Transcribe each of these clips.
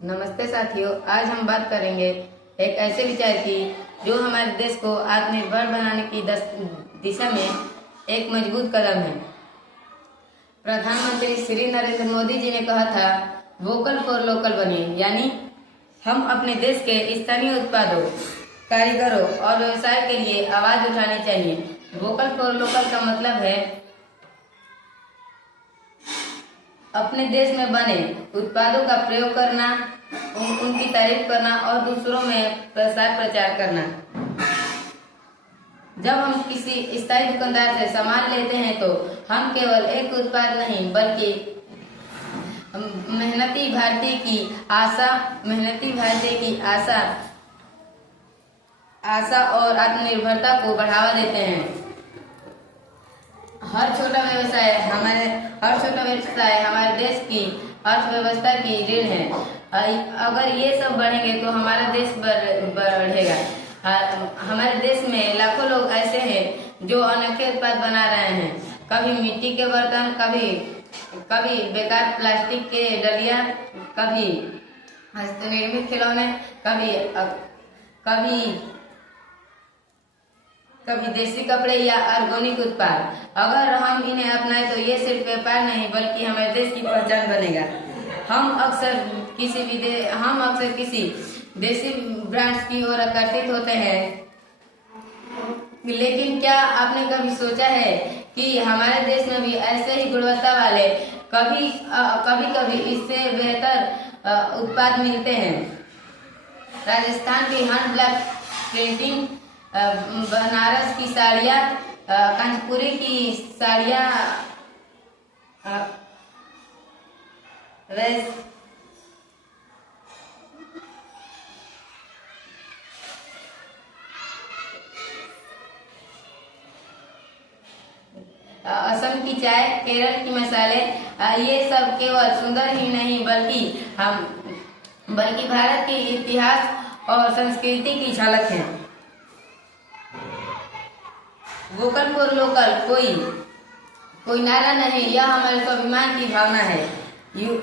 नमस्ते साथियों, आज हम बात करेंगे एक ऐसे विचार की जो हमारे देश को आत्मनिर्भर बनाने की दिशा में एक मजबूत कदम है। प्रधानमंत्री श्री नरेंद्र मोदी जी ने कहा था, वोकल फॉर लोकल बनिए, यानी हम अपने देश के स्थानीय उत्पादों, कारीगरों और व्यवसाय के लिए आवाज उठानी चाहिए। वोकल फॉर लोकल का मतलब है अपने देश में बने उत्पादों का प्रयोग करना, उनकी तारीफ करना और दूसरों में प्रसार प्रचार करना। जब हम किसी स्थायी दुकानदार से सामान लेते हैं तो हम केवल एक उत्पाद नहीं बल्कि मेहनती भारतीय की आशा और आत्मनिर्भरता को बढ़ावा देते हैं। हर छोटा व्यवसाय हमारे देश की अर्थव्यवस्था की रीढ़ है। अगर ये सब बढ़ेंगे तो हमारा देश बढ़ेगा। हमारे देश में लाखों लोग ऐसे हैं जो अनोखे उत्पाद बना रहे हैं। कभी मिट्टी के बर्तन, कभी बेकार प्लास्टिक के डलिया, कभी हस्तनिर्मित खिलौने, कभी देसी कपड़े या ऑर्गेनिक उत्पाद। अगर हम इन्हें अपनाएं तो ये सिर्फ व्यापार नहीं बल्कि हमारे देश की पहचान बनेगा। हम अक्सर किसी देसी ब्रांड्स की ओर आकर्षित होते हैं, लेकिन क्या आपने कभी सोचा है कि हमारे देश में भी ऐसे ही गुणवत्ता वाले कभी इससे बेहतर उत्पाद मिलते हैं। राजस्थान की हैंड ब्लॉक प्रिंटिंग, बनारस की साड़ियाँ, कांचीपुरी की साड़ियाँ, असम की चाय, केरल की मसाले, ये सब केवल सुंदर ही नहीं बल्कि भारत के इतिहास और संस्कृति की झलक है। वोकल फॉर लोकल कोई नारा नहीं, यह हमारे स्वाभिमान की भावना है।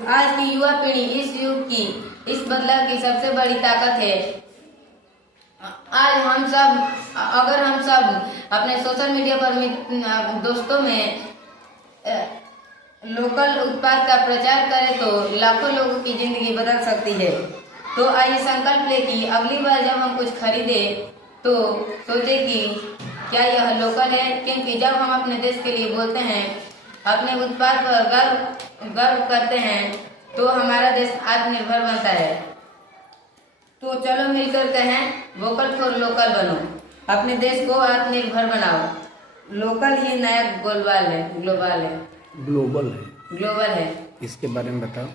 आज की युवा पीढ़ी इस युग की इस बदलाव की सबसे बड़ी ताकत है। अगर हम सब अपने सोशल मीडिया पर दोस्तों में लोकल उत्पाद का प्रचार करें तो लाखों लोगों की जिंदगी बदल सकती है। तो आइए संकल्प ले कि अगली बार जब हम कुछ खरीदे तो सोचे कि क्या यह लोकल है, क्योंकि जब हम अपने देश के लिए बोलते हैं, अपने उत्पाद पर गर्व करते हैं तो हमारा देश आत्मनिर्भर बनता है। तो चलो मिलकर कहें, वोकल फॉर लोकल बनो, अपने देश को आत्मनिर्भर बनाओ। लोकल ही नया ग्लोबल है। ग्लोबल है। इसके बारे में बताओ।